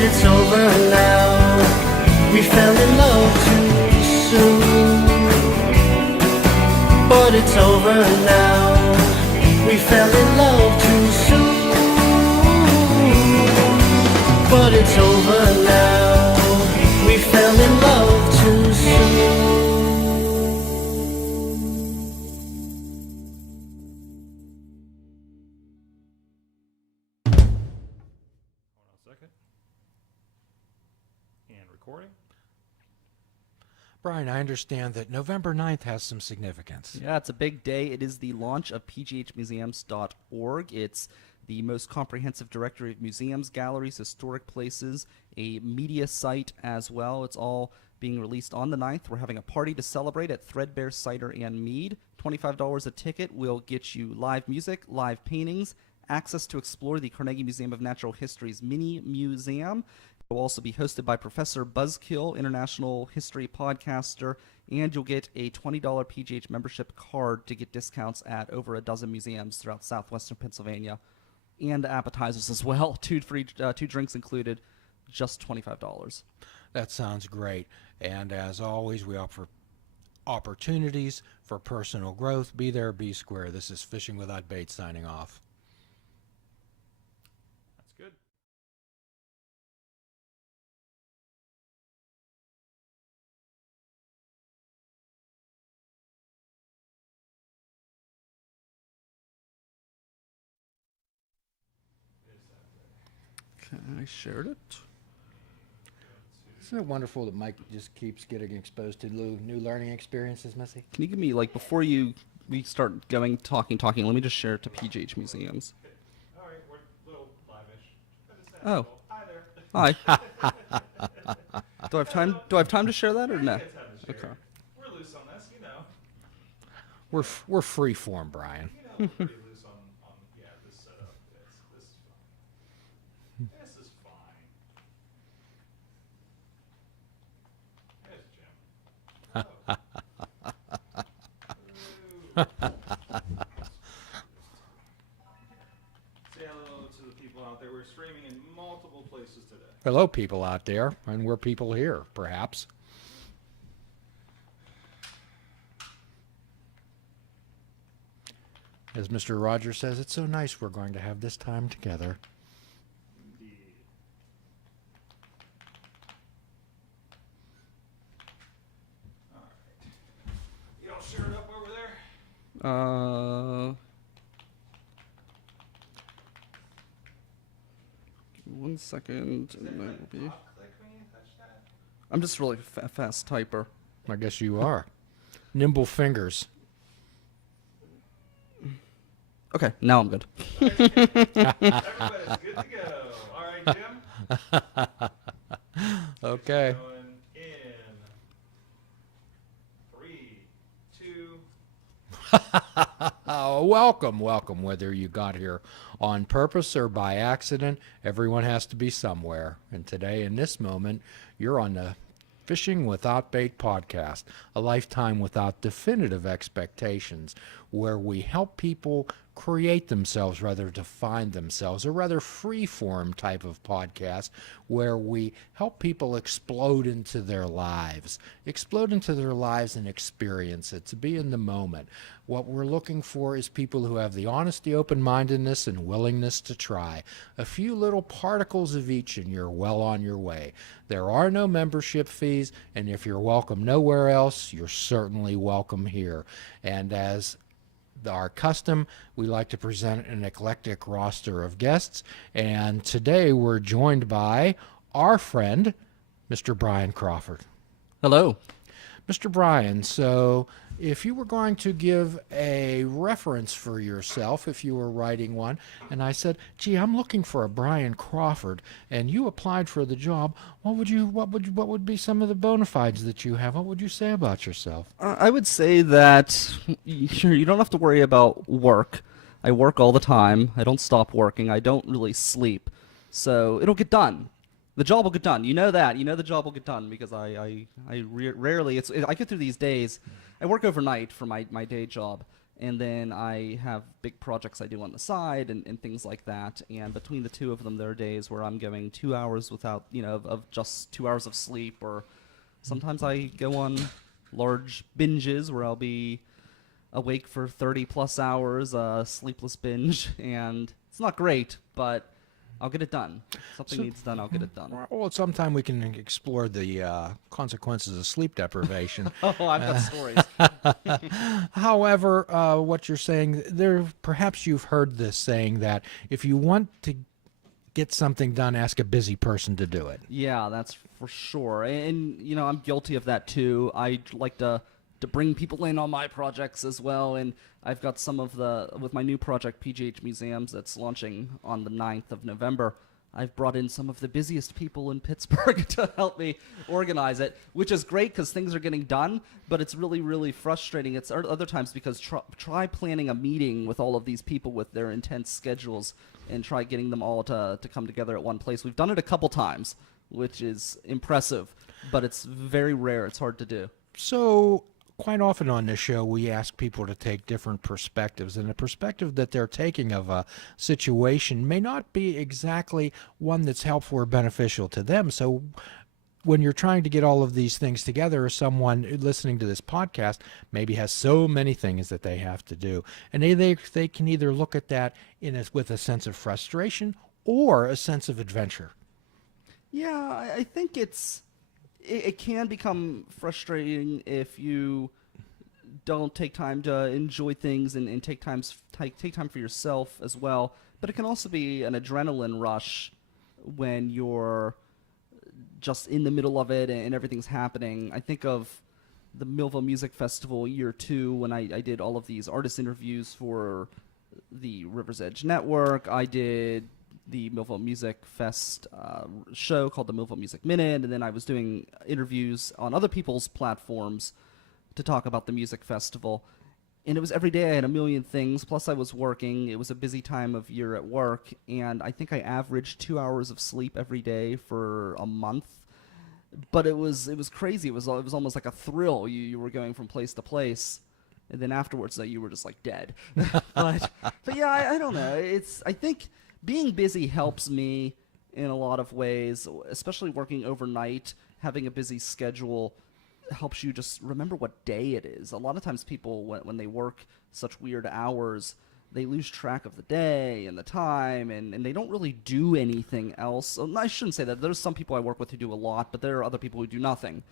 And it's over now. We fell in love too soon. But it's over now. We fell in love too soon. But it's over now. We fell in love too soon. Hold on a second. And recording. Brian, I understand that November 9th has some significance. Yeah, it's a big day. It is the launch of pghmuseums.org. It's the most comprehensive directory of museums, galleries, historic places, a media site as well. It's all being released on the 9th. We're having a party to celebrate at Threadbare Cider and Mead. $25 a ticket will get you live music, live paintings, access to explore the Carnegie Museum of Natural History's mini museum. It will also be hosted by Professor Buzzkill, international history podcaster, and you'll get a $20 PGH membership card to get discounts at over a dozen museums throughout southwestern Pennsylvania, and appetizers as well. Two drinks included, just $25. That sounds great. And as always, we offer opportunities for personal growth. Be there, be square. This is Fishing Without Bait signing off. That's good. Okay, I shared it. Isn't it wonderful that Mike just keeps getting exposed to new learning experiences, Missy? Can you give me, like, before we start talking, let me just share it to PGH Museums. All right, we're a little live-ish. Oh. Hi there. Hi. Do I have time? Do I have time to share that or no? Good time to share. Okay. We're loose on this, you know. We're free form, Brian. You know, we're pretty loose on yeah, this setup. This is fine. This is fine. There's Jim. Say hello to the people out there. We're streaming in multiple places today. Hello, people out there, and we're people here, perhaps. As Mr. Rogers says, it's so nice we're going to have this time together. Indeed. All right. You all share it up over there? Give me 1 second. And that will be. Click when you touch that. I'm just really fast typer. I guess you are. Nimble fingers. Okay, now I'm good. Everybody's good to go. All right, Jim. Okay. Going in 3, 2. Welcome, whether you got here on purpose or by accident. Everyone has to be somewhere. And today, in this moment, you're on the Fishing Without Bait podcast, a lifetime without definitive expectations, where we help people create themselves rather to find themselves, a rather free-form type of podcast where we help people explode into their lives and experience it, to be in the moment. What we're looking for is people who have the honesty, open-mindedness, and willingness to try. A few little particles of each and you're well on your way. There are no membership fees, and if you're welcome nowhere else, you're certainly welcome here. And as our custom, we like to present an eclectic roster of guests, and today we're joined by our friend, Mr. Brian Crawford. Hello. Mr. Brian, so if you were going to give a reference for yourself, if you were writing one, and I said, gee, I'm looking for a Brian Crawford, and you applied for the job, what would be some of the bona fides that you have? What would you say about yourself? I would say that you don't have to worry about work. I work all the time. I don't stop working. I don't really sleep. So it'll get done. The job will get done. You know that. You know the job will get done because I rarely, I get through these days. I work overnight for my day job, and then I have big projects I do on the side and things like that. And between the two of them, there are days where I'm going 2 hours without, of just 2 hours of sleep, or sometimes I go on large binges where I'll be awake for 30 plus hours, sleepless binge, and it's not great, but I'll get it done. Something needs done, I'll get it done. Well, sometime we can explore the consequences of sleep deprivation. Oh, I've got stories. However, what you're saying there, perhaps you've heard this saying that if you want to get something done, ask a busy person to do it. Yeah, that's for sure. And I'm guilty of that too. I like to bring people in on my projects as well, and I've got some of with my new project, PGH Museums, that's launching on the 9th of November. I've brought in some of the busiest people in Pittsburgh to help me organize it, which is great because things are getting done, but it's really, really frustrating. It's other times because try planning a meeting with all of these people with their intense schedules and try getting them all to come together at one place. We've done it a couple times, which is impressive, but it's very rare. It's hard to do. So quite often on this show, we ask people to take different perspectives, and the perspective that they're taking of a situation may not be exactly one that's helpful or beneficial to them. So when you're trying to get all of these things together, or someone listening to this podcast maybe has so many things that they have to do, and they can either look at that with a sense of frustration or a sense of adventure. Yeah, I think it can become frustrating if you don't take time to enjoy things and take time for yourself as well. But it can also be an adrenaline rush when you're just in the middle of it and everything's happening. I think of the Millville Music Festival year 2 when I did all of these artist interviews for the River's Edge Network. I did the Millville Music Fest show called the Millville Music Minute, and then I was doing interviews on other people's platforms to talk about the music festival. And it was every day I had a million things, plus I was working. It was a busy time of year at work, and I think I averaged 2 hours of sleep every day for a month. But it was crazy. It was almost like a thrill. You were going from place to place, and then afterwards you were just like dead. but yeah, I don't know. I think being busy helps me in a lot of ways, especially working overnight. Having a busy schedule helps you just remember what day it is. A lot of times people, when they work such weird hours, they lose track of the day and the time, and they don't really do anything else. I shouldn't say that. There's some people I work with who do a lot, but there are other people who do nothing.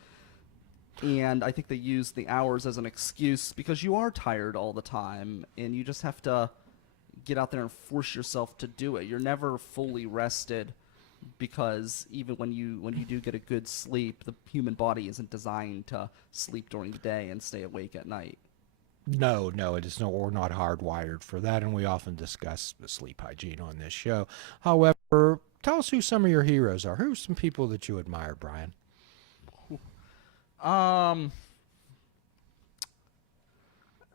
And I think they use the hours as an excuse because you are tired all the time, and you just have to get out there and force yourself to do it. You're never fully rested because even when you do get a good sleep, the human body isn't designed to sleep during the day and stay awake at night. No, it is no. We're not hardwired for that, and we often discuss sleep hygiene on this show. However, tell us who some of your heroes are. Who are some people that you admire, Brian? I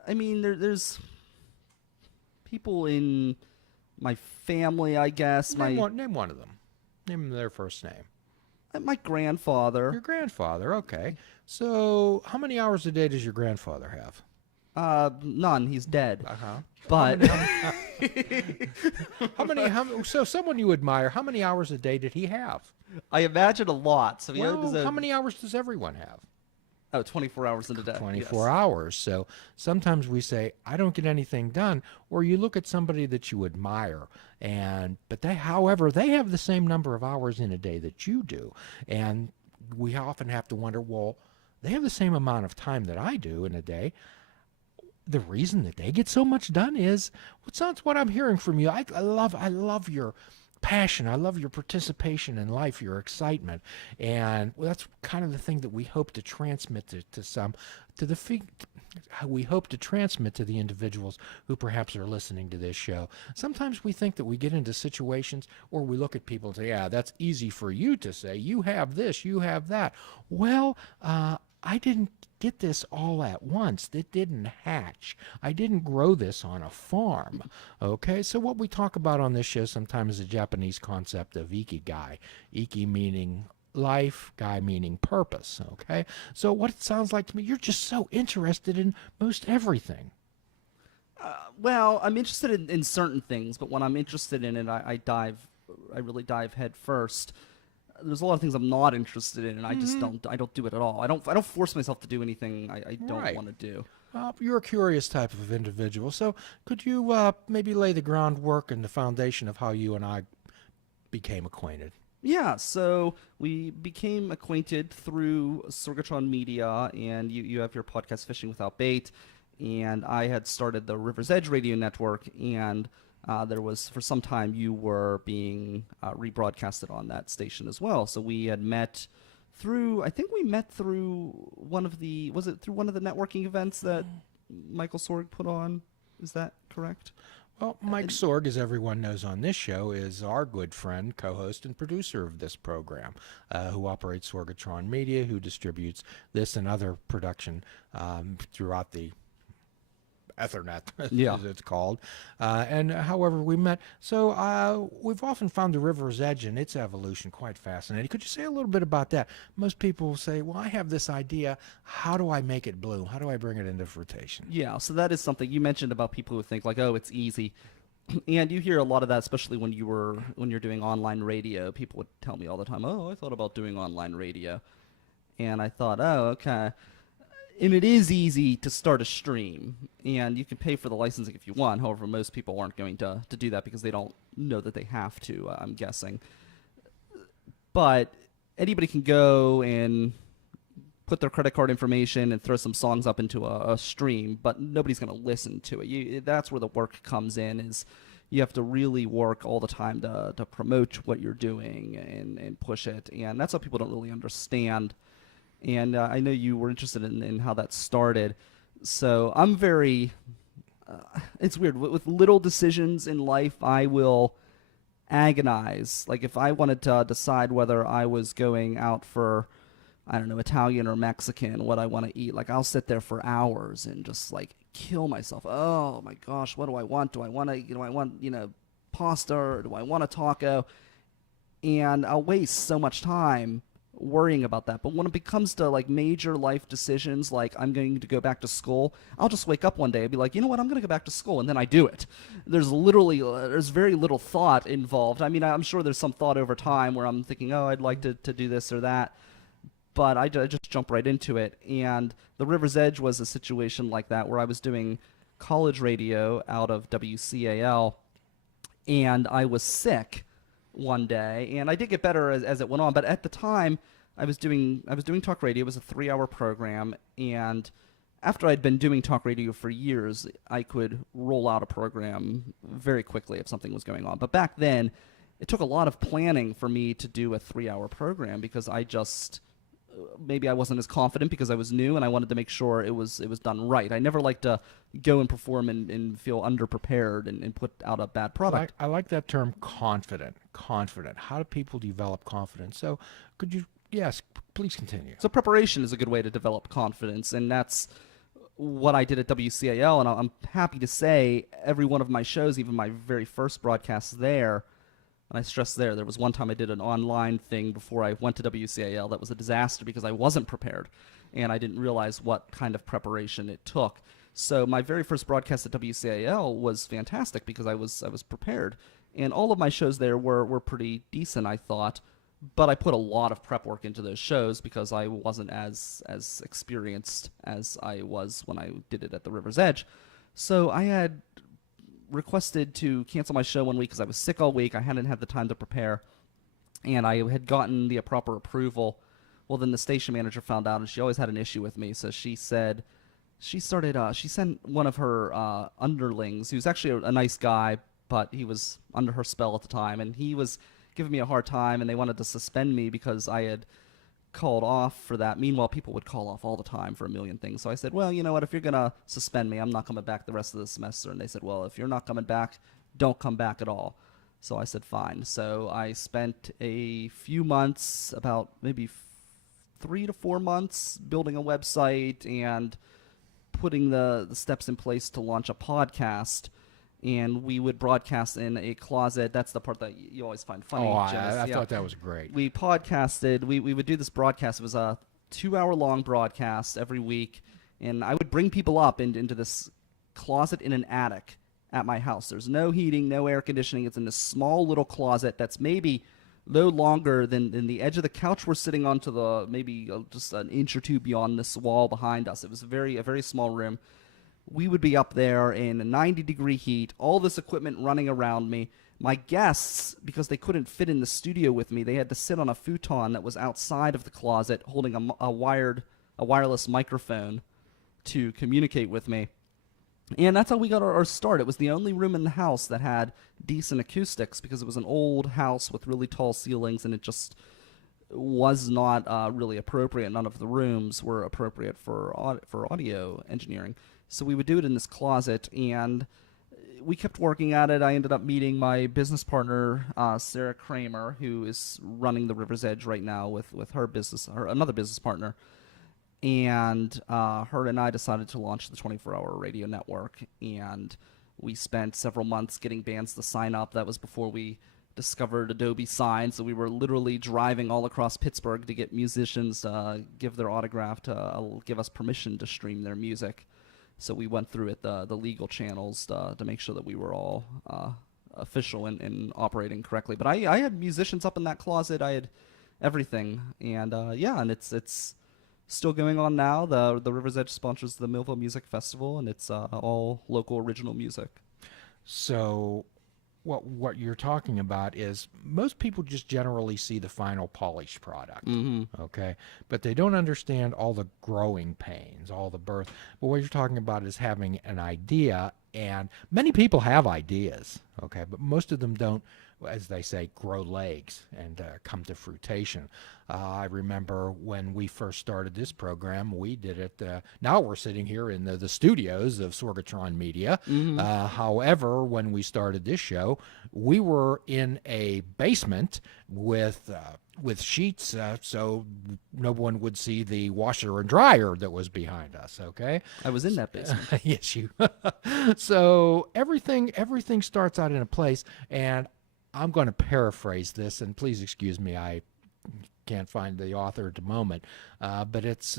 mean, there's people in my family, I guess. Name one of them. Name their first name. My grandfather. Your grandfather, okay. So how many hours a day does your grandfather have? None. He's dead. Uh-huh. But so someone you admire, how many hours a day did he have? I imagine a lot. So How many hours does everyone have? 24 hours in a day. 24 yes. hours. So sometimes we say, I don't get anything done. Or you look at somebody that you admire, but they have the same number of hours in a day that you do. And we often have to wonder, well, they have the same amount of time that I do in a day. The reason that they get so much done is, what I'm hearing from you. I love your passion. I love your participation in life, your excitement, and that's kind of the thing that we hope to transmit we hope to transmit to the individuals who perhaps are listening to this show. Sometimes we think that we get into situations or we look at people and say, yeah, that's easy for you to say. You have this, you have that. Well, I didn't get this all at once. It didn't hatch. I didn't grow this on a farm. Okay, so what we talk about on this show sometimes is a Japanese concept of ikigai. Iki meaning life, gai meaning purpose. Okay, so what it sounds like to me, you're just so interested in most everything. Well, I'm interested in certain things, but when I'm interested in it, I really dive head first. There's a lot of things I'm not interested in, and I just I don't do it at all. I don't force myself to do anything I don't Right. want to do. You're a curious type of individual, so could you maybe lay the groundwork and the foundation of how you and I became acquainted? Yeah, so we became acquainted through Sorgatron Media, and you have your podcast, Fishing Without Bait, and I had started the River's Edge Radio Network, and there was, for some time, you were being rebroadcasted on that station as well. So we had met through, I think we met through was it through one of the networking events that Michael Sorg put on? Is that correct? Well, Mike Sorg, as everyone knows on this show, is our good friend, co-host, and producer of this program, who operates Sorgatron Media, who distributes this and other production throughout the Ethernet, Yeah. as it's called. And however, we met. So we've often found the River's Edge and its evolution quite fascinating. Could you say a little bit about that? Most people will say, well, I have this idea. How do I make it bloom? How do I bring it into fruition? Yeah, so that is something you mentioned about people who think like, oh, it's easy. And you hear a lot of that, especially when you're doing online radio. People would tell me all the time, oh, I thought about doing online radio. And I thought, oh, okay. And it is easy to start a stream, and you can pay for the licensing if you want. However, most people aren't going to do that because they don't know that they have to, I'm guessing. But anybody can go and put their credit card information and throw some songs up into a stream, but nobody's going to listen to it. That's where the work comes in, is you have to really work all the time to promote what you're doing and push it. And that's what people don't really understand. And I know you were interested in how that started. So I'm very, it's weird. With little decisions in life, I will agonize. Like if I wanted to decide whether I was going out for, I don't know, Italian or Mexican, what I want to eat, like I'll sit there for hours and just like kill myself. Oh my gosh, what do I want? Do I want pasta, or do I want a taco? And I'll waste so much time worrying about that. But when it comes to like major life decisions, like I'm going to go back to school, I'll just wake up one day and be like, you know what, I'm going to go back to school, and then I do it. There's very little thought involved. I mean, I'm sure there's some thought over time where I'm thinking, oh, I'd like to do this or that, but I just jump right into it. And the River's Edge was a situation like that, where I was doing college radio out of WCAL, and I was sick one day, and I did get better as it went on, but at the time I was doing talk radio. It was a 3-hour program, and after I'd been doing talk radio for years, I could roll out a program very quickly if something was going on. But back then, it took a lot of planning for me to do a 3-hour program, because maybe I wasn't as confident because I was new, and I wanted to make sure it was done right. I never like to go and perform and feel underprepared and put out a bad product. I like that term, confident. Confident. How do people develop confidence? So could you, yes, please continue. So preparation is a good way to develop confidence, and that's what I did at WCAL, and I'm happy to say every one of my shows, even my very first broadcast there, and I stress there was one time I did an online thing before I went to WCAL that was a disaster because I wasn't prepared, and I didn't realize what kind of preparation it took. So my very first broadcast at WCAL was fantastic because I was prepared, and all of my shows there were pretty decent, I thought, but I put a lot of prep work into those shows because I wasn't as experienced as I was when I did it at the River's Edge. So I had requested to cancel my show one week because I was sick all week. I hadn't had the time to prepare, and I had gotten the proper approval. Well, then the station manager found out, and she always had an issue with me. So she said she sent one of her underlings, who's actually a nice guy, but he was under her spell at the time, and he was giving me a hard time, and they wanted to suspend me because I had called off for that. Meanwhile, people would call off all the time for a million things. So I said, well, you know what, if you're going to suspend me, I'm not coming back the rest of the semester. And they said, well, if you're not coming back, don't come back at all. So I said, fine. So I spent a few months, about maybe 3 to 4 months, building a website and putting the steps in place to launch a podcast. And we would broadcast in a closet. That's the part that you always find funny. Oh, Janice. I thought that was great. We podcasted. We would do this broadcast. It was a 2-hour long broadcast every week, and I would bring people up into this closet in an attic at my house. There's no heating, no air conditioning. It's in this small little closet that's maybe no longer than the edge of the couch we're sitting on to the maybe just an inch or two beyond this wall behind us. It was a very small room. We would be up there in a 90-degree heat, all this equipment running around me. My guests, because they couldn't fit in the studio with me, they had to sit on a futon that was outside of the closet holding a wireless microphone to communicate with me. And that's how we got our start. It was the only room in the house that had decent acoustics because it was an old house with really tall ceilings, and it just was not really appropriate. None of the rooms were appropriate for audio engineering. So we would do it in this closet, and we kept working at it. I ended up meeting my business partner, Sarah Kramer, who is running the River's Edge right now with her another business partner. And her and I decided to launch the 24-hour radio network, and we spent several months getting bands to sign up. That was before we discovered Adobe Sign, so we were literally driving all across Pittsburgh to get musicians to give their autograph to give us permission to stream their music. So we went through it, the legal channels to make sure that we were all official and operating correctly. But I had musicians up in that closet. I had everything, and and it's still going on now. The River's Edge sponsors the Millville Music Festival, and it's all local original music. So what you're talking about is most people just generally see the final polished product, okay? But they don't understand all the growing pains, all the birth. But what you're talking about is having an idea, and many people have ideas, okay? But most of them don't, as they say, grow legs and come to fruition. I remember when we first started this program, we did it. Now we're sitting here in the studios of Sorgatron Media. However, when we started this show, we were in a basement with sheets so no one would see the washer and dryer that was behind us, okay? I was in that basement. Yes, you. So everything starts out in a place, and I'm going to paraphrase this, and please excuse me, I can't find the author at the moment, but it's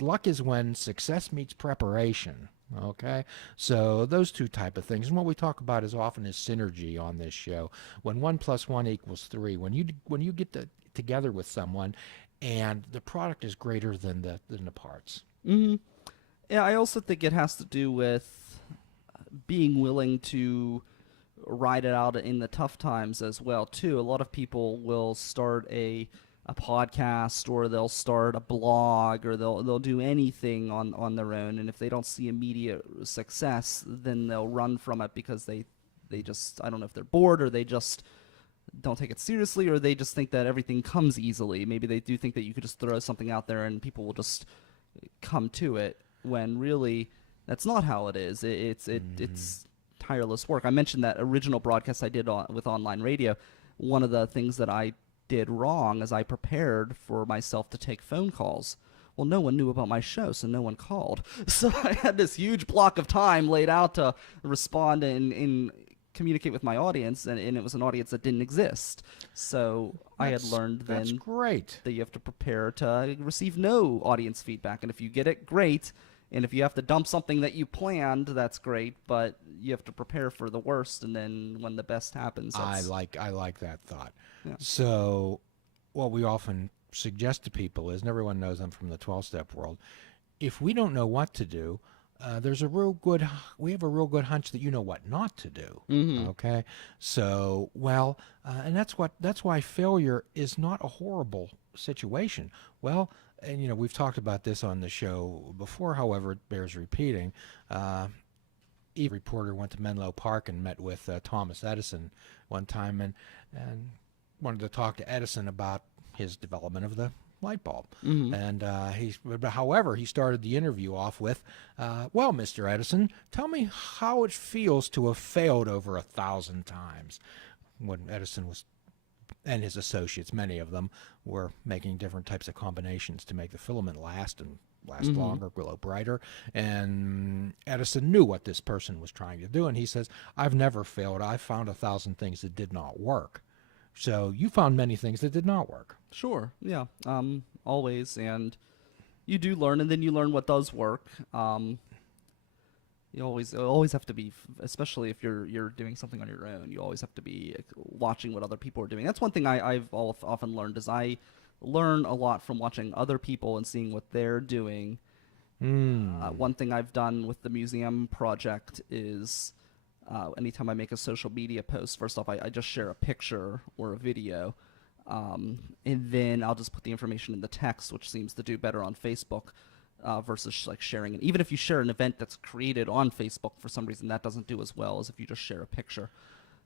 luck is when success meets preparation. Okay, so those two type of things, and what we talk about as often is synergy on this show. When 1 + 1 = 3, when you get together with someone, and the product is greater than the parts. Yeah, I also think it has to do with being willing to ride it out in the tough times as well too. A lot of people will start a podcast, or they'll start a blog, or they'll do anything on their own, and if they don't see immediate success, then they'll run from it because they just, I don't know if they're bored, or they just don't take it seriously, or they just think that everything comes easily. Maybe they do think that you could just throw something out there and people will just come to it, when really that's not how it is. It's tireless work. I mentioned that original broadcast I did with online radio. One of the things that I did wrong is I prepared for myself to take phone calls. Well, no one knew about my show, so no one called. So I had this huge block of time laid out to respond and communicate with my audience, and it was an audience that didn't exist. So I had learned then That's great. that you have to prepare to receive no audience feedback. And if you get it, great. And if you have to dump something that you planned, that's great. But you have to prepare for the worst, and then when the best happens, I like that thought. Yeah. So what we often suggest to people is, and everyone knows I'm from the 12-step world, if we don't know what to do, we have a real good hunch that you know what not to do. Okay, so and that's why failure is not a horrible situation. Well, and we've talked about this on the show before. However, it bears repeating. A reporter went to Menlo Park and met with Thomas Edison one time, and wanted to talk to Edison about his development of the light bulb. And however, he started the interview off with, well, Mr. Edison, tell me how it feels to have failed over 1,000 times. When Edison was, and his associates, many of them, were making different types of combinations to make the filament last longer, glow brighter. And Edison knew what this person was trying to do, and he says, I've never failed. I found 1,000 things that did not work. So you found many things that did not work. Sure, yeah, always, and you do learn, and then you learn what does work. You always have to be, especially if you're doing something on your own. You always have to be watching what other people are doing. That's one thing I've often learned is I learn a lot from watching other people and seeing what they're doing. One thing I've done with the museum project is anytime I make a social media post, first off, I just share a picture or a video, and then I'll just put the information in the text, which seems to do better on Facebook. Versus like sharing it. Even if you share an event that's created on Facebook, for some reason that doesn't do as well as if you just share a picture.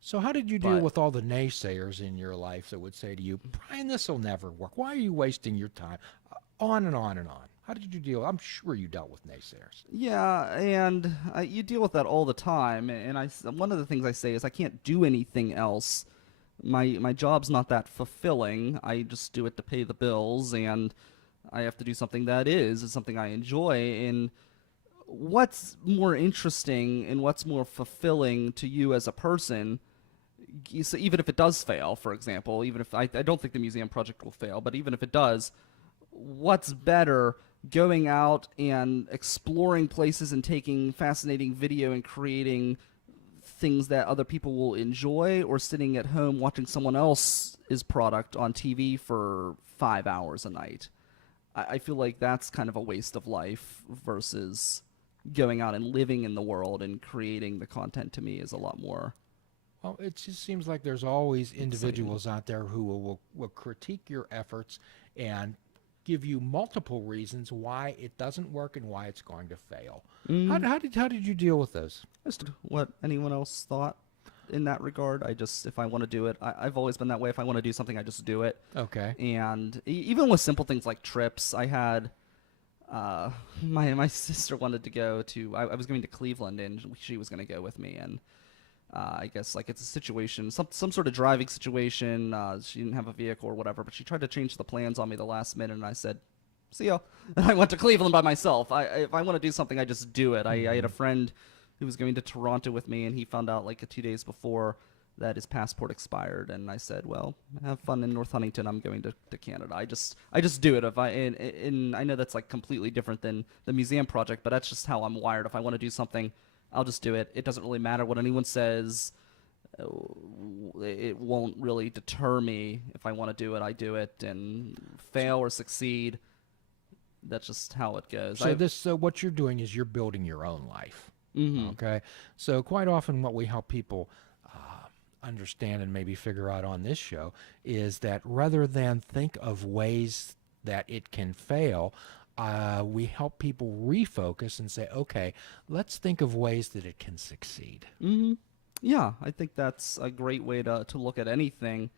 So how did you deal with all the naysayers in your life that would say to you, Brian, this will never work. Why are you wasting your time? On and on and on. How did you deal? I'm sure you dealt with naysayers. Yeah, and you deal with that all the time. And one of the things I say is I can't do anything else. My job's not that fulfilling. I just do it to pay the bills, and I have to do something that is something I enjoy. And what's more interesting and what's more fulfilling to you as a person, so even if it does fail, for example, even if I don't think the museum project will fail, but even if it does, what's better, going out and exploring places and taking fascinating video and creating things that other people will enjoy, or sitting at home watching someone else's product on TV for 5 hours a night? I feel like that's kind of a waste of life versus going out and living in the world and creating the content. To me is a lot more. Well, it just seems like there's always individuals out there who will critique your efforts and give you multiple reasons why it doesn't work and why it's going to fail. How did you deal with those? Just what anyone else thought in that regard. If I want to do it, I've always been that way. If I want to do something, I just do it. Okay. And even with simple things like trips, I had my sister wanted to go to. I was going to Cleveland, and she was going to go with me. And I guess like it's a situation, some sort of driving situation. She didn't have a vehicle or whatever, but she tried to change the plans on me the last minute, and I said, "See ya." And I went to Cleveland by myself. If I want to do something, I just do it. I had a friend who was going to Toronto with me, and he found out like 2 days before that his passport expired, and I said, "Well, have fun in North Huntington. I'm going to Canada." I just do it. And I know that's like completely different than the museum project, but that's just how I'm wired. If I want to do something, I'll just do it. It doesn't really matter what anyone says. It won't really deter me. If I want to do it, I do it, and fail or succeed, that's just how it goes. So what you're doing is you're building your own life. Mm-hmm. Okay. So quite often what we help people understand and maybe figure out on this show is that rather than think of ways that it can fail, we help people refocus and say, okay, let's think of ways that it can succeed. Mm-hmm. Yeah, I think that's a great way to look at anything.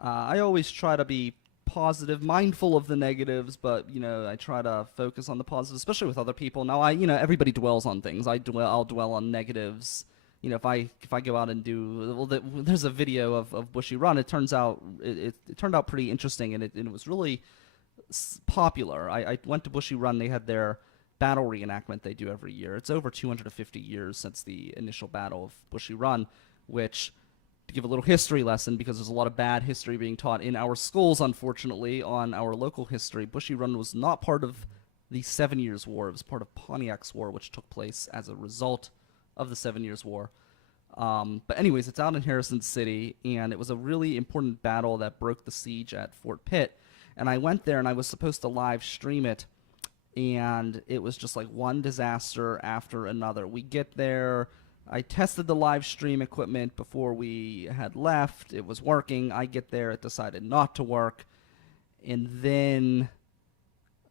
I always try to be positive, mindful of the negatives, but I try to focus on the positives, especially with other people. Now, everybody dwells on things. I'll dwell on negatives. If I go out and do there's a video of Bushy Run. It turns out it turned out pretty interesting, and it was really popular. I went to Bushy Run. They had their battle reenactment they do every year. It's over 250 years since the initial battle of Bushy Run, which, to give a little history lesson, because there's a lot of bad history being taught in our schools, unfortunately, on our local history, Bushy Run was not part of the 7 Years' War. It was part of Pontiac's War, which took place as a result of the 7 Years' War. But anyways, it's out in Harrison City, and it was a really important battle that broke the siege at Fort Pitt. And I went there, and I was supposed to live stream it, and it was just like one disaster after another. We get there. I tested the live stream equipment before we had left. It was working. I get there. It decided not to work. And then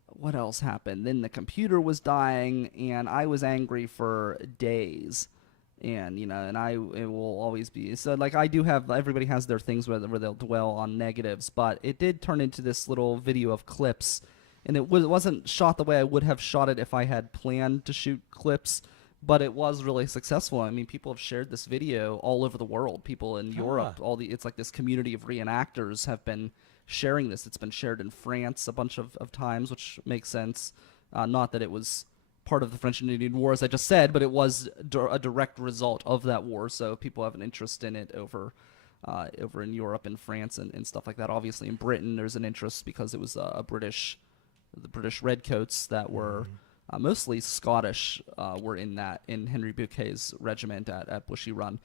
what else happened? Then the computer was dying, and I was angry for days. And, it will always be. So, like, I do have, everybody has their things where they'll dwell on negatives, but it did turn into this little video of clips. And it wasn't shot the way I would have shot it if I had planned to shoot clips, but it was really successful. I mean, people have shared this video all over the world. People in Europe, it's like this community of reenactors have been sharing this. It's been shared in France a bunch of times, which makes sense. Not that it was part of the French and Indian War, as I just said, but it was a direct result of that war. So people have an interest in it over in Europe and France and stuff like that. Obviously, in Britain, there's an interest because it was the British redcoats that were mostly Scottish, were in Henry Bouquet's regiment at Bushy Run.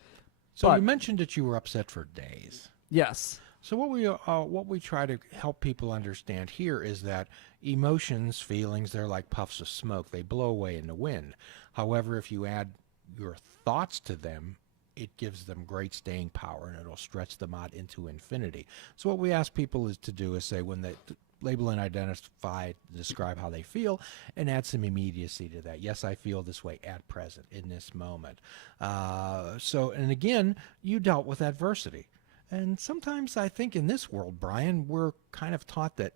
So But- you mentioned that you were upset for days. Yes. So what we try to help people understand here is that emotions, feelings, they're like puffs of smoke. They blow away in the wind. However, if you add your thoughts to them, it gives them great staying power, and it'll stretch them out into infinity. So what we ask people is to do is say, when they label and identify, describe how they feel, and add some immediacy to that. Yes, I feel this way at present, in this moment. And again, you dealt with adversity. And sometimes I think in this world, Brian, we're kind of taught that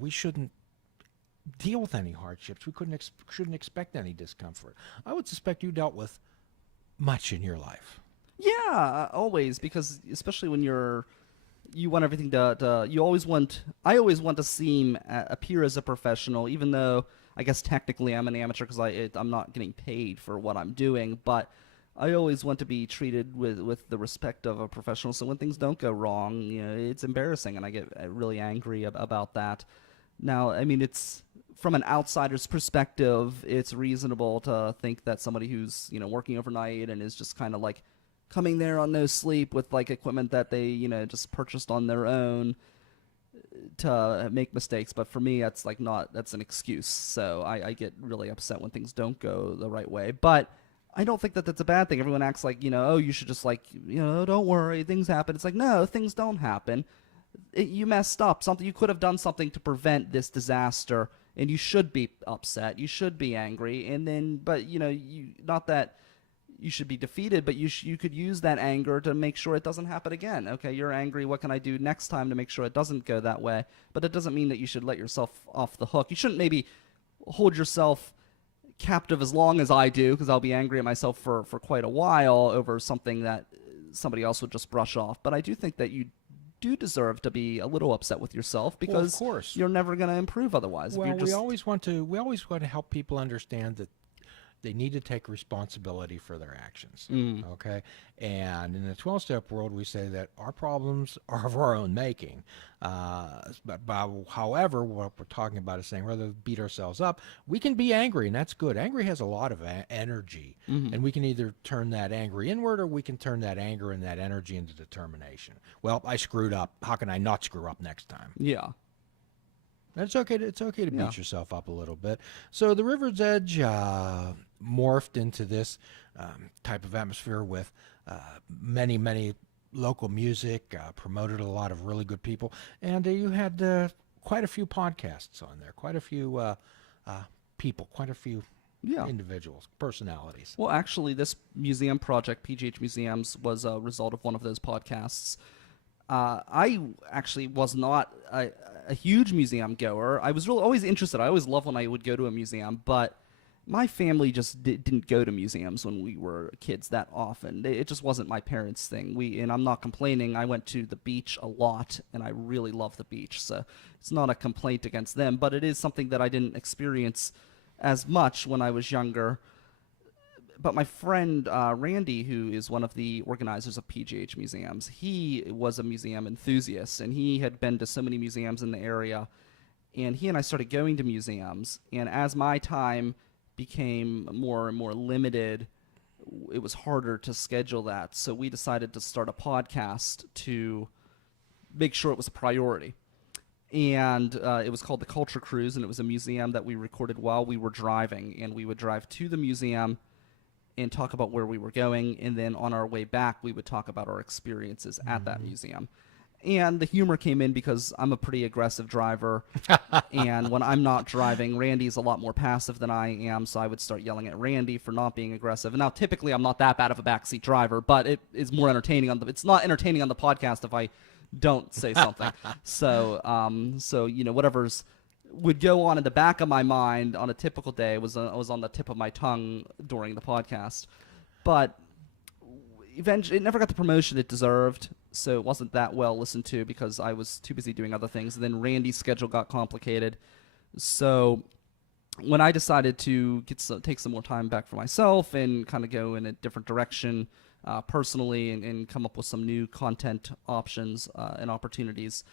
we shouldn't deal with any hardships. We shouldn't expect any discomfort. I would suspect you dealt with much in your life. Yeah, always, because especially when you want everything I always want to appear as a professional, even though I guess technically I'm an amateur because I'm not getting paid for what I'm doing, but I always want to be treated with the respect of a professional. So when things don't go wrong, it's embarrassing, and I get really angry about that. Now, I mean, it's from an outsider's perspective, it's reasonable to think that somebody who's working overnight and is just kind of like coming there on no sleep with like equipment that they just purchased on their own to make mistakes. But for me, that's an excuse. So I get really upset when things don't go the right way. But I don't think that that's a bad thing. Everyone acts like, oh, you should just don't worry, things happen. It's like, no, things don't happen. You messed up. You could have done something to prevent this disaster, and you should be upset. You should be angry. But not that you should be defeated, but you could use that anger to make sure it doesn't happen again. Okay, you're angry. What can I do next time to make sure it doesn't go that way? But it doesn't mean that you should let yourself off the hook. You shouldn't maybe hold yourself captive as long as I do, because I'll be angry at myself for quite a while over something that somebody else would just brush off. But I do think that you do deserve to be a little upset with yourself, because of course. You're never going to improve otherwise. Well, we always want to help people understand that they need to take responsibility for their actions. Okay, and in the 12-step world, we say that our problems are of our own making. However, what we're talking about is saying, rather than beat ourselves up, we can be angry, and that's good. Angry has a lot of energy, and we can either turn that angry inward, or we can turn that anger and that energy into determination. Well, I screwed up. How can I not screw up next time? Yeah. It's okay to beat yourself up a little bit. So the River's Edge morphed into this type of atmosphere with many local music, promoted a lot of really good people, and you had quite a few podcasts on there, quite a few people, quite a few individuals, personalities. Well, actually, this museum project, PGH Museums, was a result of one of those podcasts. I actually was not a huge museum goer. I was really always interested. I always loved when I would go to a museum, but my family just didn't go to museums when we were kids that often. It just wasn't my parents' thing. And I'm not complaining. I went to the beach a lot, and I really love the beach. So it's not a complaint against them, but it is something that I didn't experience as much when I was younger. But my friend Randy, who is one of the organizers of PGH Museums, he was a museum enthusiast, and he had been to so many museums in the area. And he and I started going to museums, and as my time became more and more limited, it was harder to schedule that. So we decided to start a podcast to make sure it was a priority. And it was called The Culture Cruise, and it was a museum that we recorded while we were driving. And we would drive to the museum and talk about where we were going, and then on our way back, we would talk about our experiences at that museum. And the humor came in because I'm a pretty aggressive driver, and when I'm not driving, Randy's a lot more passive than I am, so I would start yelling at Randy for not being aggressive. And now, typically, I'm not that bad of a backseat driver, but it is more entertaining it's not entertaining on the podcast if I don't say something. So whatever's would go on in the back of my mind on a typical day was on the tip of my tongue during the podcast. But eventually, it never got the promotion it deserved, so it wasn't that well listened to because I was too busy doing other things. And then Randy's schedule got complicated. So when I decided to take some more time back for myself and kind of go in a different direction personally and come up with some new content options and opportunities,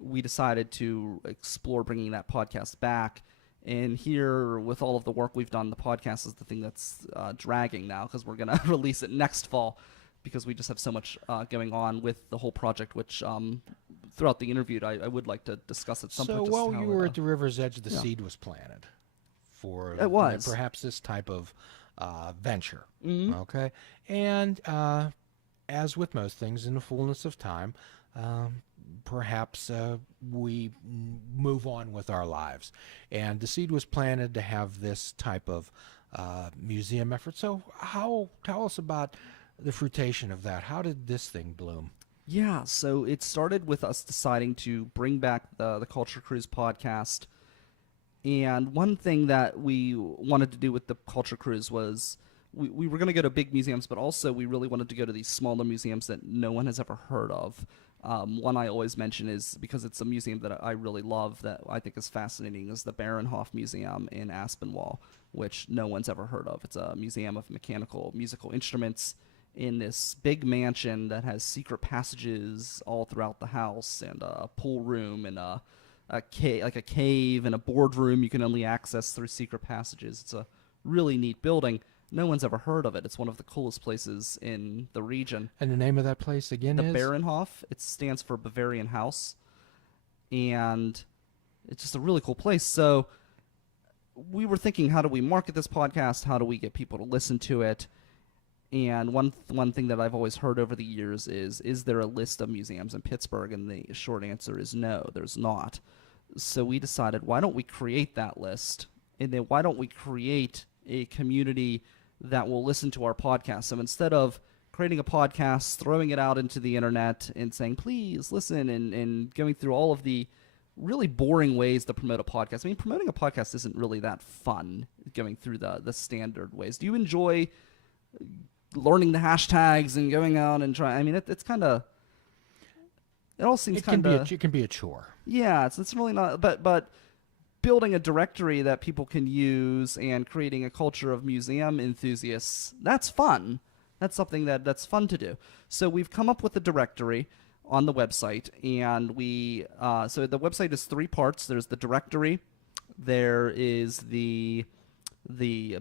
we decided to explore bringing that podcast back. And here, with all of the work we've done, the podcast is the thing that's dragging now because we're going to release it next fall because we just have so much going on with the whole project, which throughout the interview I would like to discuss at some point. So just while how you were at the river's edge, the seed was planted for It was. perhaps this type of venture. Mhm. Okay, and as with most things, in the fullness of time, perhaps we move on with our lives. And the seed was planted to have this type of museum effort. So tell us about the fruition of that. How did this thing bloom? Yeah, so it started with us deciding to bring back the Culture Cruise podcast. And one thing that we wanted to do with the Culture Cruise was we were going to go to big museums, but also we really wanted to go to these smaller museums that no one has ever heard of. One I always mention is, because it's a museum that I really love, that I think is fascinating, is the Baronhof Museum in Aspinwall, which no one's ever heard of. It's a museum of mechanical musical instruments in this big mansion that has secret passages all throughout the house, and a pool room, and a cave and a boardroom you can only access through secret passages. It's a really neat building. No one's ever heard of it. It's one of the coolest places in the region. And the name of that place again The is? Baronhof. It stands for Bavarian House. And it's just a really cool place. So we were thinking, how do we market this podcast? How do we get people to listen to it? And one thing that I've always heard over the years is there a list of museums in Pittsburgh? And the short answer is no, there's not. So we decided, why don't we create that list? And then why don't we create a community that will listen to our podcast? So instead of creating a podcast, throwing it out into the internet and saying, please listen, and going through all of the really boring ways to promote a podcast. I mean, promoting a podcast isn't really that fun, going through the standard ways. Do you enjoy learning the hashtags and going out and trying? I mean, it's kind of, it all seems kind of, It can be a chore. yeah, it's really not, but building a directory that people can use and creating a culture of museum enthusiasts, that's fun. That's something that's fun to do. So we've come up with a directory on the website, and so the website is 3 parts. There's the directory, there is the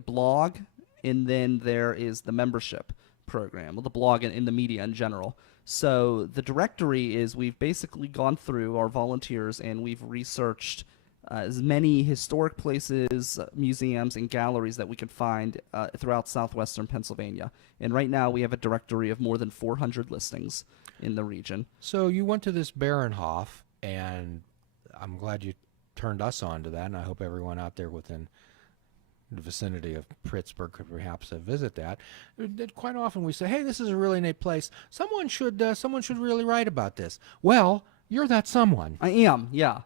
blog, and then there is the membership program, well, the blog and the media in general. So the directory is, we've basically gone through our volunteers and we've researched as many historic places, museums, and galleries that we could find throughout southwestern Pennsylvania. And right now we have a directory of more than 400 listings in the region. So you went to this Baronhof, and I'm glad you turned us on to that, and I hope everyone out there within the vicinity of Pittsburgh could perhaps visit that. Quite often we say, hey, this is a really neat place. Someone should really write about this. Well, you're that someone. I am, yeah.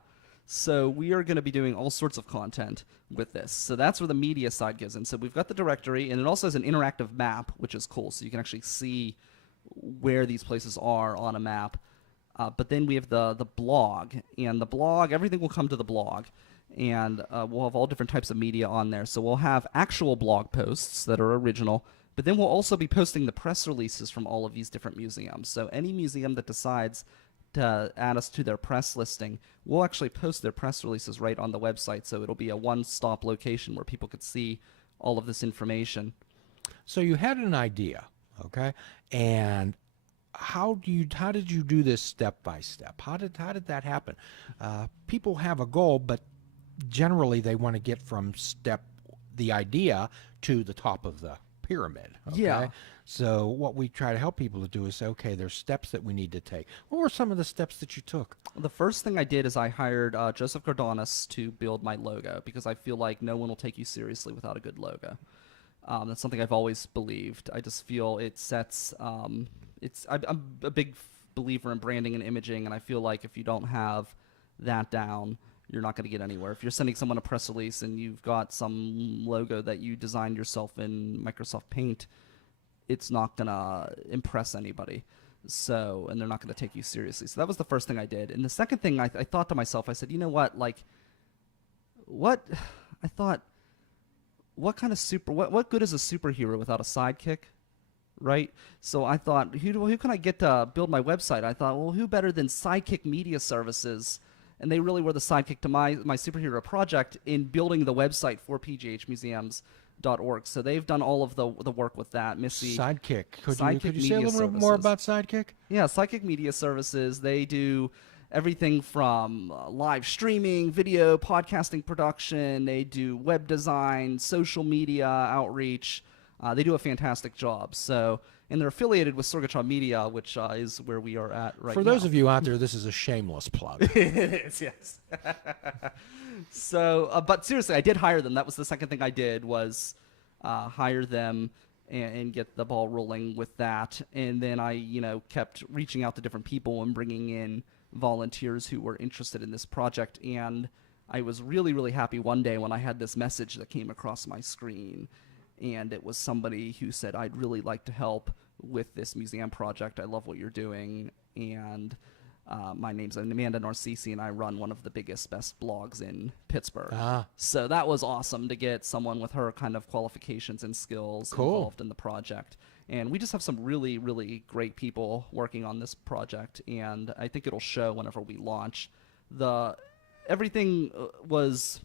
So we are going to be doing all sorts of content with this. So that's where the media side goes in. So we've got the directory, and it also has an interactive map, which is cool. So you can actually see where these places are on a map. But then we have the blog, and the blog, everything will come to the blog. And we'll have all different types of media on there. So we'll have actual blog posts that are original, but then we'll also be posting the press releases from all of these different museums. So any museum that decides to add us to their press listing, we'll actually post their press releases right on the website. So it'll be a one-stop location where people could see all of this information. So you had an idea, okay? And how did you do this step by step? How did that happen? People have a goal, but generally they want to get from the idea to the top of the pyramid. Okay? Yeah. So what we try to help people to do is say, okay, there's steps that we need to take. What were some of the steps that you took? The first thing I did is I hired Joseph Gardonis to build my logo, because I feel like no one will take you seriously without a good logo. That's something I've always believed. I just feel it sets. I'm a big believer in branding and imaging, and I feel like if you don't have that down, you're not going to get anywhere. If you're sending someone a press release and you've got some logo that you designed yourself in Microsoft Paint, it's not going to impress anybody. So, and they're not going to take you seriously. So that was the first thing I did. And the second thing I thought to myself, I said, you know what, like, what kind of what good is a superhero without a sidekick? Right? So I thought, who can I get to build my website? I thought, well, who better than Sidekick Media Services? and they really were the sidekick to my superhero project in building the website for pghmuseums.org. So they've done all of the work with that. Missy. Sidekick. Could Sidekick you say a Media little bit more Services. about Sidekick? Yeah, Sidekick Media Services. They do everything from live streaming, video, podcasting production. They do web design, social media outreach. They do a fantastic job. So, and they're affiliated with Sorgatron Media, which is where we are at right now. For those of you out there, this is a shameless plug. It is, yes. So, but seriously, I did hire them. That was the second thing I did was hire them and get the ball rolling with that. And then I, kept reaching out to different people and bringing in volunteers who were interested in this project. And I was really, really happy one day when I had this message that came across my screen. And it was somebody who said, I'd really like to help with this museum project. I love what you're doing. And my name's Amanda Narcisi, and I run one of the biggest, best blogs in Pittsburgh. So that was awesome to get someone with her kind of qualifications and skills involved in the project. And we just have some really, really great people working on this project, and I think it'll show whenever we launch. Everything was,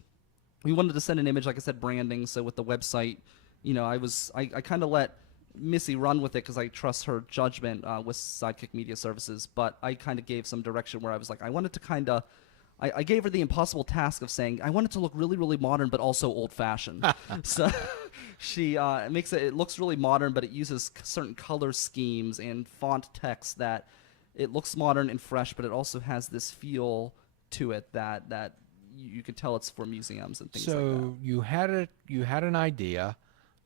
we wanted to send an image, like I said, branding. So with the website, I kind of let Missy run with it because I trust her judgment with Sidekick Media Services, but I kind of gave some direction where I was like, I wanted to I gave her the impossible task of saying I want it to look really, really modern, but also old-fashioned. So she it looks really modern, but it uses certain color schemes and font text that it looks modern and fresh, but it also has this feel to it that you can tell it's for museums and things like that. So you had an idea,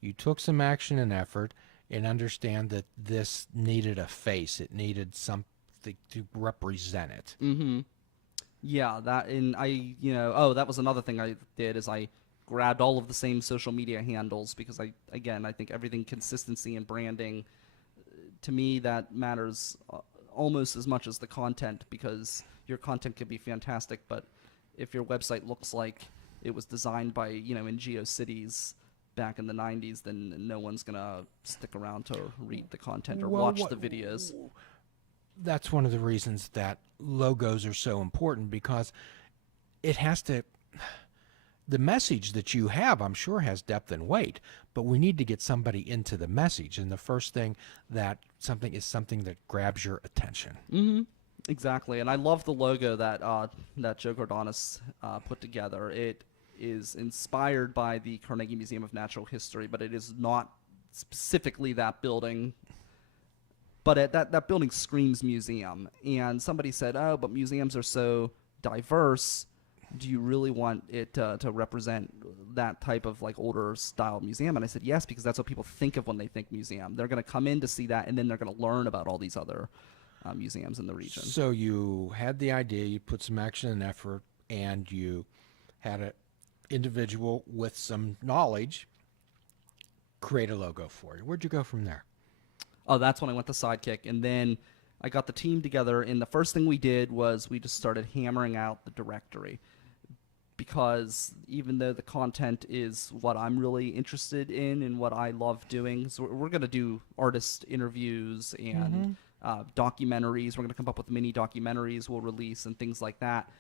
you took some action and effort, and understand that this needed a face. It needed something to represent it. Mm-hmm. Yeah, that, and that was another thing I did is I grabbed all of the same social media handles because I think everything consistency and branding, to me, that matters almost as much as the content, because your content can be fantastic, but if your website looks like it was designed by, in GeoCities back in the 90s, then no one's going to stick around to read the content or watch the videos. That's one of the reasons that logos are so important, because it has to, the message that you have, I'm sure, has depth and weight, but we need to get somebody into the message. And the first thing that something that grabs your attention. Mm-hmm. Exactly. And I love the logo that Joe Gordonis put together. It is inspired by the Carnegie Museum of Natural History, but it is not specifically that building. But that building screams museum. And somebody said, oh, but museums are so diverse. Do you really want it to represent that type of like older style museum? And I said, yes, because that's what people think of when they think museum. They're going to come in to see that, and then they're going to learn about all these other museums in the region. So you had the idea, you put some action and effort, and you had an individual with some knowledge create a logo for you. Where'd you go from there? Oh, that's when I went to Sidekick, and then I got the team together, and the first thing we did was we just started hammering out the directory, because even though the content is what I'm really interested in and what I love doing, so we're going to do artist interviews and documentaries. We're going to come up with mini documentaries we'll release and things like that.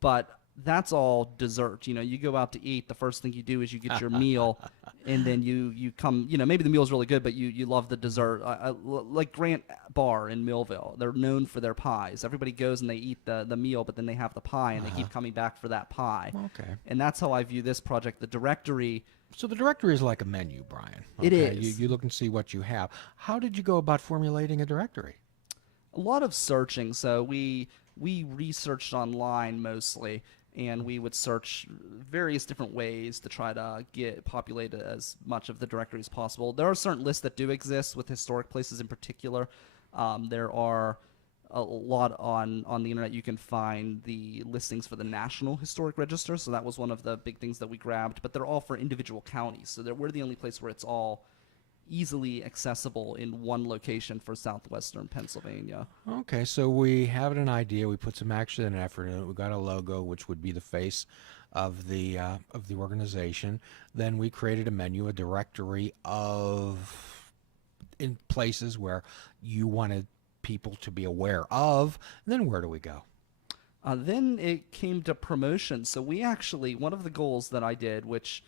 But that's all dessert. You go out to eat, the first thing you do is you get your meal, and then you come, maybe the meal's really good, but you love the dessert. Like Grant Bar in Millville, they're known for their pies. Everybody goes and they eat the meal, but then they have the pie, and they keep coming back for that pie. Okay. And that's how I view this project. The directory. So the directory is like a menu, Brian. It Okay? is. You look and see what you have. How did you go about formulating a directory? A lot of searching. So we researched online mostly, and we would search various different ways to try to populate as much of the directory as possible. There are certain lists that do exist with historic places in particular. There are a lot on the internet. You can find the listings for the National Historic Register, so that was one of the big things that we grabbed, but they're all for individual counties, so we're the only place where it's all easily accessible in one location for southwestern Pennsylvania. Okay, so we have an idea. We put some action and effort in it. We got a logo, which would be the face of the organization. Then we created a menu, a directory in places where you wanted people to be aware of. And then where do we go? Then it came to promotion. So we actually, one of the goals that I did, which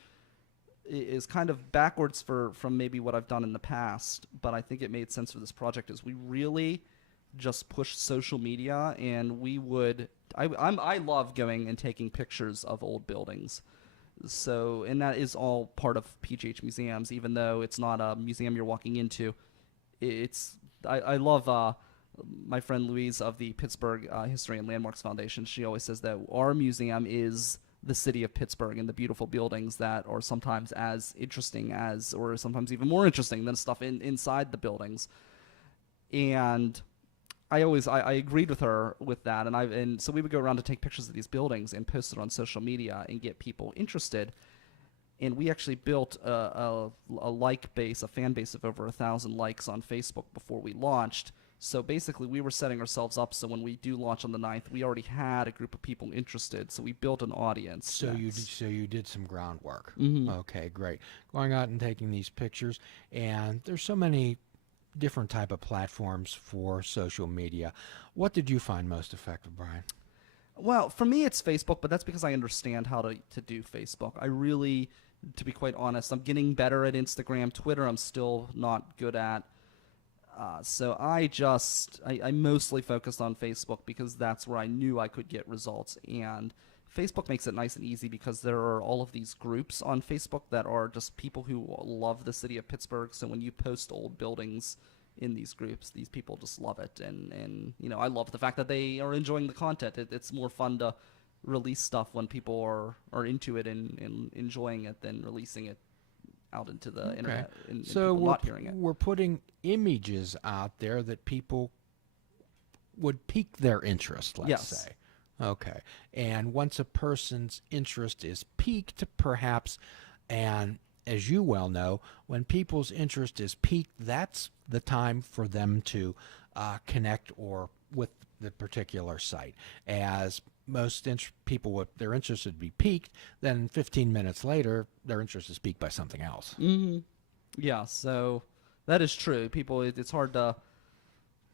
is kind of backwards from maybe what I've done in the past, but I think it made sense for this project, is we really just pushed social media, and we would. I love going and taking pictures of old buildings. So, and that is all part of PGH Museums, even though it's not a museum you're walking into. I love my friend Louise of the Pittsburgh History and Landmarks Foundation. She always says that our museum is the city of Pittsburgh, and the beautiful buildings that are sometimes as interesting as, or sometimes even more interesting than stuff inside the buildings. And I agreed with her with that, and so we would go around to take pictures of these buildings and post it on social media and get people interested. And we actually built a like base, a fan base of over 1,000 likes on Facebook before we launched. So basically, we were setting ourselves up so when we do launch on the 9th, we already had a group of people interested. So we built an audience. So you did some groundwork. Mm-hmm. Okay, great. Going out and taking these pictures, and there's so many different type of platforms for social media. What did you find most effective, Brian? Well, for me, it's Facebook, but that's because I understand how to do Facebook. I really, to be quite honest, I'm getting better at Instagram. Twitter, I'm still not good at. So I mostly focused on Facebook because that's where I knew I could get results. And Facebook makes it nice and easy because there are all of these groups on Facebook that are just people who love the city of Pittsburgh. So when you post old buildings in these groups, these people just love it. And I love the fact that they are enjoying the content. It's more fun to release stuff when people are into it and enjoying it than releasing it out into the internet and so people not hearing it. We're putting images out there that people would pique their interest, let's say. Okay. And once a person's interest is piqued, perhaps, and as you well know, when people's interest is piqued, that's the time for them to connect with the particular site. As most people, with their interest would be piqued, then 15 minutes later, their interest is piqued by something else. Mm-hmm. Yeah, so that is true. People, it's hard to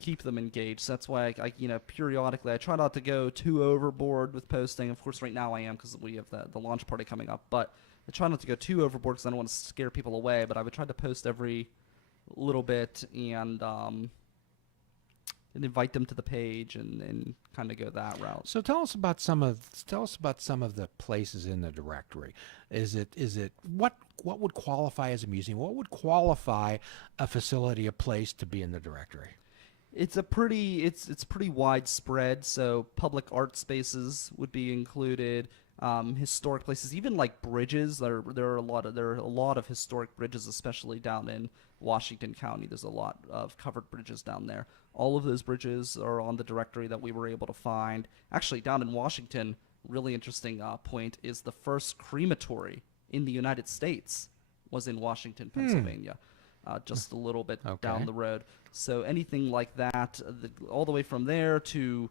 keep them engaged. That's why I periodically I try not to go too overboard with posting. Of course, right now I am because we have the launch party coming up. But I try not to go too overboard because I don't want to scare people away. But I would try to post every little bit and invite them to the page and kind of go that route. So tell us about some of the places in the directory. Is it what would qualify as a museum? What would qualify a facility, a place to be in the directory? It's pretty widespread. So public art spaces would be included. Historic places, even like bridges. There are a lot of historic bridges, especially down in Washington County. There's a lot of covered bridges down there. All of those bridges are on the directory that we were able to find. Actually, down in Washington, really interesting point is the first crematory in the United States was in Washington, Pennsylvania. Just a little bit down the road. So anything like that, all the way from there to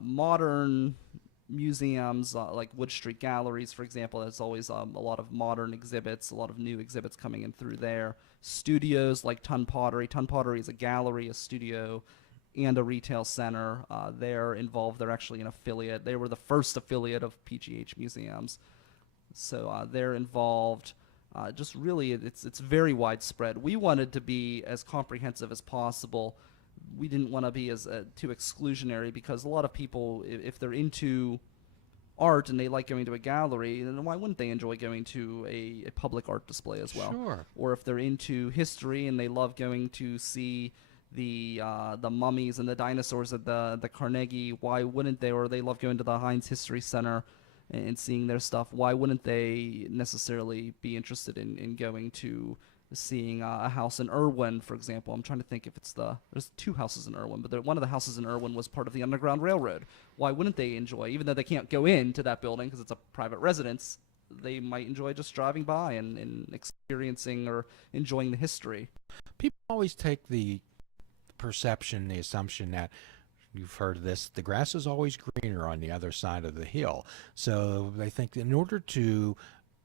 modern museums like Wood Street Galleries, for example. There's always a lot of modern exhibits, a lot of new exhibits coming in through there. Studios like Ton Pottery. Ton Pottery is a gallery, a studio, and a retail center. They're involved. They're actually an affiliate. They were the first affiliate of PGH Museums. So they're involved. Just really, it's very widespread. We wanted to be as comprehensive as possible. We didn't want to be as too exclusionary because a lot of people, if they're into art and they like going to a gallery, then why wouldn't they enjoy going to a public art display as well? Sure. Or if they're into history and they love going to see the mummies and the dinosaurs at the Carnegie, why wouldn't they? Or they love going to the Heinz History Center and seeing their stuff. Why wouldn't they necessarily be interested in going to seeing a house in Irwin, for example? I'm trying to think if there's two houses in Irwin, but one of the houses in Irwin was part of the Underground Railroad. Why wouldn't they enjoy, even though they can't go into that building because it's a private residence, they might enjoy just driving by and experiencing or enjoying the history. People always take the perception, the assumption that, you've heard of this, the grass is always greener on the other side of the hill. So they think in order to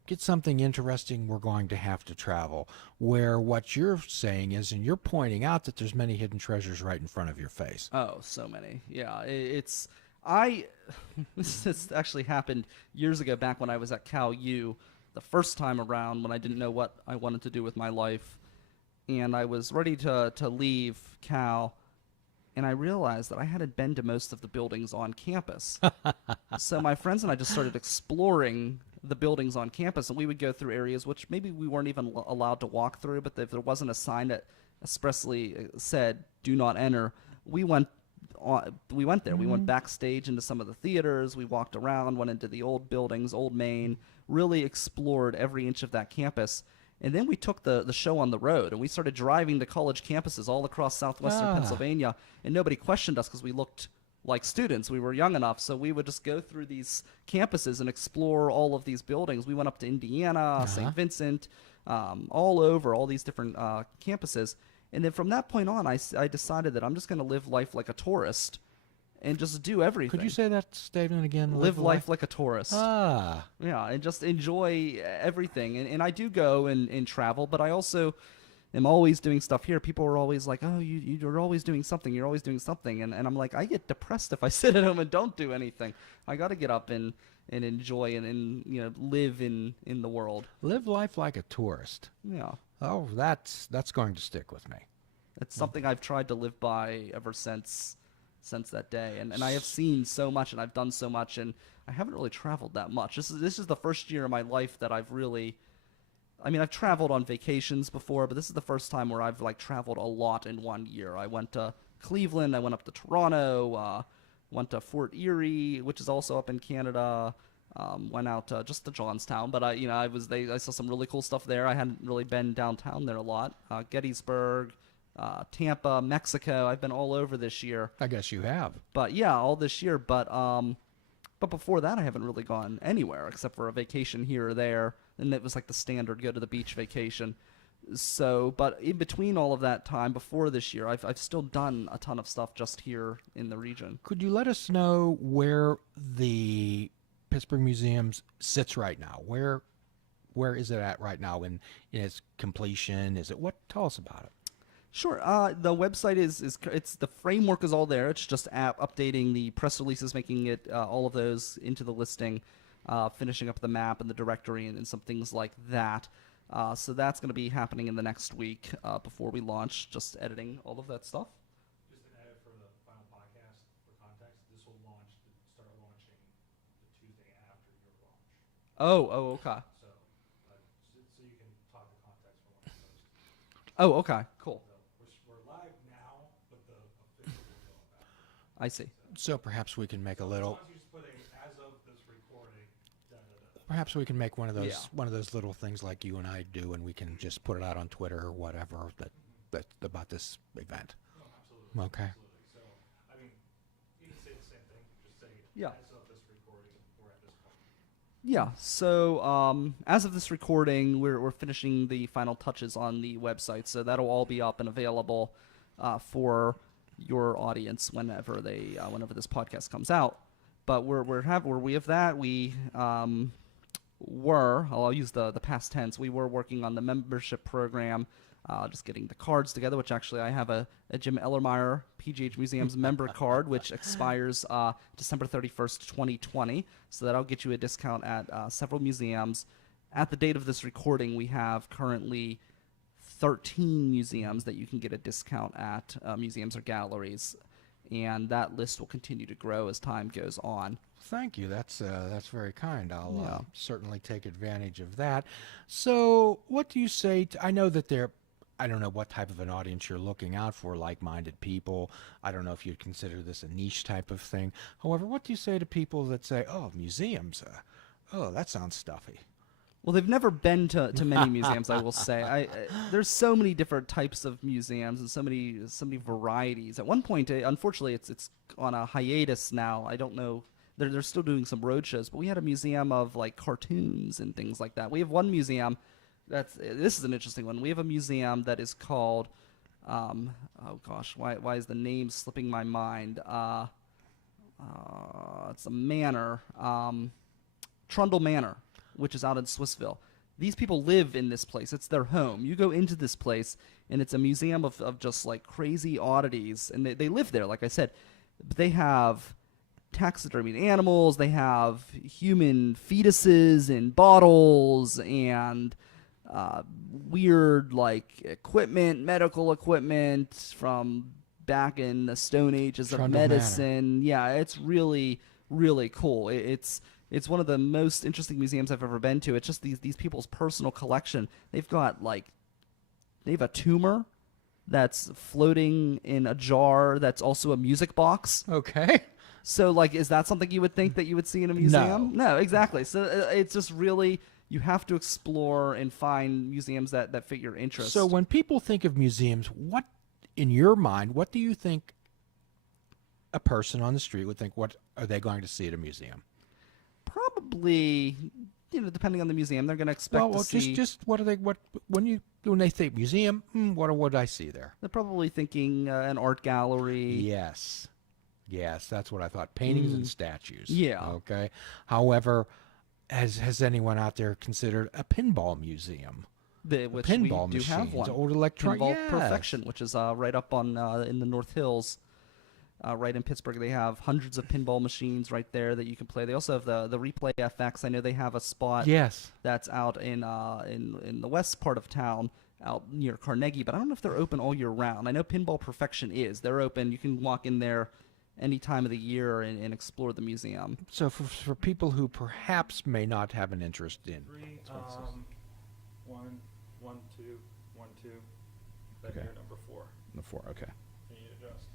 get something interesting, we're going to have to travel. Where what you're saying is, and you're pointing out that there's many hidden treasures right in front of your face. Oh, so many. Yeah, I this actually happened years ago, back when I was at Cal U, the first time around, when I didn't know what I wanted to do with my life, and I was ready to leave Cal, and I realized that I hadn't been to most of the buildings on campus. So my friends and I just started exploring the buildings on campus, and we would go through areas which maybe we weren't even allowed to walk through, but if there wasn't a sign that expressly said "Do not enter," we went there. We went backstage into some of the theaters. We walked around, went into the old buildings, Old Main, really explored every inch of that campus. And then we took the show on the road, and we started driving to college campuses all across southwestern Pennsylvania, and nobody questioned us because we looked like students. We were young enough, so we would just go through these campuses and explore all of these buildings. We went up to Indiana, St. Vincent, all over, all these different campuses. And then from that point on, I decided that I'm just going to live life like a tourist and just do everything. Could you say that statement again? Live life like a tourist. Ah. Yeah, and just enjoy everything. And I do go and travel, but I also am always doing stuff here. People are always like, oh, you're always doing something. You're always doing something. And I'm like, I get depressed if I sit at home and don't do anything. I got to get up and enjoy and live in the world. Live life like a tourist. Yeah. Oh, that's going to stick with me. It's something I've tried to live by ever since that day. And I have seen so much, and I've done so much, and I haven't really traveled that much. This is the first year of my life that I've really, I mean, I've traveled on vacations before, but this is the first time where I've traveled a lot in one year. I went to Cleveland, I went up to Toronto, went to Fort Erie, which is also up in Canada. Went out just to Johnstown, but I saw some really cool stuff there. I hadn't really been downtown there a lot. Gettysburg, Tampa, Mexico. I've been all over this year. I guess you have. But yeah, all this year. But before that, I haven't really gone anywhere except for a vacation here or there, and it was like the standard go to the beach vacation. So, but in between all of that time before this year, I've still done a ton of stuff just here in the region. Could you let us know where the Pittsburgh Museums sits right now? Where is it at right now in its completion? Tell us about it. Sure. The website it's the framework is all there. It's just updating the press releases, making it all of those into the listing, finishing up the map and the directory and some things like that. So that's going to be happening in the next week before we launch. Just editing all of that stuff. Just an edit for the final podcast for context. This will start launching the Tuesday after your launch. Oh, okay. So you can talk the context for when it posts. Oh, okay. Cool. We're live now, but the official will go up after. I see. So perhaps we can make a As little. long as you just put as of this recording, da-da-da. Perhaps we can make one of those Yeah. little things like you and I do, and we can just put it out on Twitter or whatever that about this event. No, absolutely. Okay. Absolutely. So, I mean, you can say the same thing. Just say, Yeah. as of this recording, we're at this point. Yeah. So as of this recording, we're finishing the final touches on the website, so that'll all be up and available for your audience whenever this podcast comes out. But we have that. I'll use the past tense. We were working on the membership program, just getting the cards together, which actually I have a Jim Ellermeyer PGH Museums member card, which expires December 31st, 2020. So that'll get you a discount at several museums. At the date of this recording, we have currently 13 museums that you can get a discount at, museums or galleries. And that list will continue to grow as time goes on. Thank you. That's very kind. I'll Yeah. certainly take advantage of that. So, what do you say? I know that I don't know what type of an audience you're looking out for, like-minded people. I don't know if you'd consider this a niche type of thing. However, what do you say to people that say, "Oh, museums? Oh, that sounds stuffy." Well, they've never been to many museums, I will say. There's so many different types of museums and so many varieties. At one point, unfortunately, it's on a hiatus now. I don't know. They're still doing some road shows, but we had a museum of like cartoons and things like that. We have one museum this is an interesting one. We have a museum that is called oh gosh, why is the name slipping my mind? It's a manor, Trundle Manor, which is out in Swissville. These people live in this place. It's their home. You go into this place, and it's a museum of just like crazy oddities, and they live there, like I said. But they have taxidermied animals. They have human fetuses in bottles and weird like equipment, medical equipment from back in the Stone Ages of Trundle Manor. medicine. Yeah, it's really, really cool. It's one of the most interesting museums I've ever been to. It's just these people's personal collection. They have a tumor that's floating in a jar that's also a music box. Okay. So, like, is that something you would think that you would see in a museum? No, exactly. So it's just really, you have to explore and find museums that fit your interest. So when people think of museums, what, in your mind, what do you think a person on the street would think? What are they going to see at a museum? Probably, depending on the museum, they're going to expect to see. Just what are they? When they think museum, what would I see there? They're probably thinking an art gallery. Yes, that's what I thought. Paintings and statues. Yeah. Okay. However, has anyone out there considered a pinball museum? Which Pinball we do have machines, one. old electronic. Pinball Yes. Perfection, which is right up on in the North Hills. Right in Pittsburgh, they have hundreds of pinball machines right there that you can play. They also have the Replay FX. I know they have a spot Yes. that's out in the west part of town, out near Carnegie, but I don't know if they're open all year round. I know Pinball Perfection is. They're open. You can walk in there any time of the year and explore the museum. So for people who perhaps may not have an interest in. 3, 1, 1, 2, 1, 2. Then Okay. you're number 4. The 4, okay. Can you adjust?